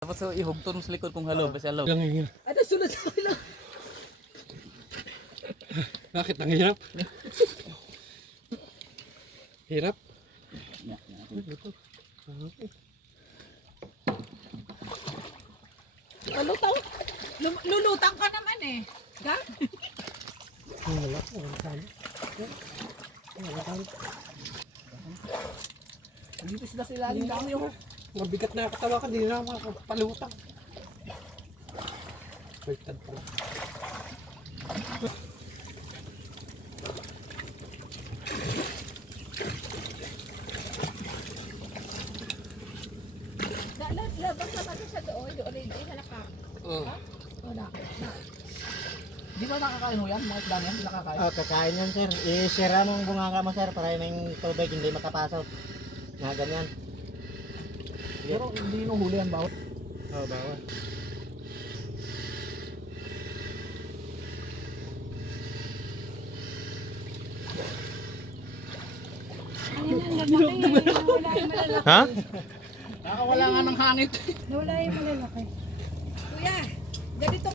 Tapos so, ihugton mo sa likod kung halo, basta halo. Lang yung Ano sunod sa kanila? Bakit ang hirap? Hirap? Lulutang. Lulutang ka naman eh. Ga? Wala. Dito sila sila rin dami oh. Mabigat na katawa ka, hindi na ako palutang. Baliktad pala. Labas naman siya doon. Doon rin sa nakak. Oo. Wala. Di ba nakakain mo yan? Mga isda yan? Hindi nakakain? Kakain yan sir. I-sira mong bunganga mo sir para yung tubig hindi makapasok. Na ganyan. Pero hindi nung huli yan bawat. Oo, bawal. Ha? Nakawala nga ng hangit. Nawala yung malalaki. Kuya, ganito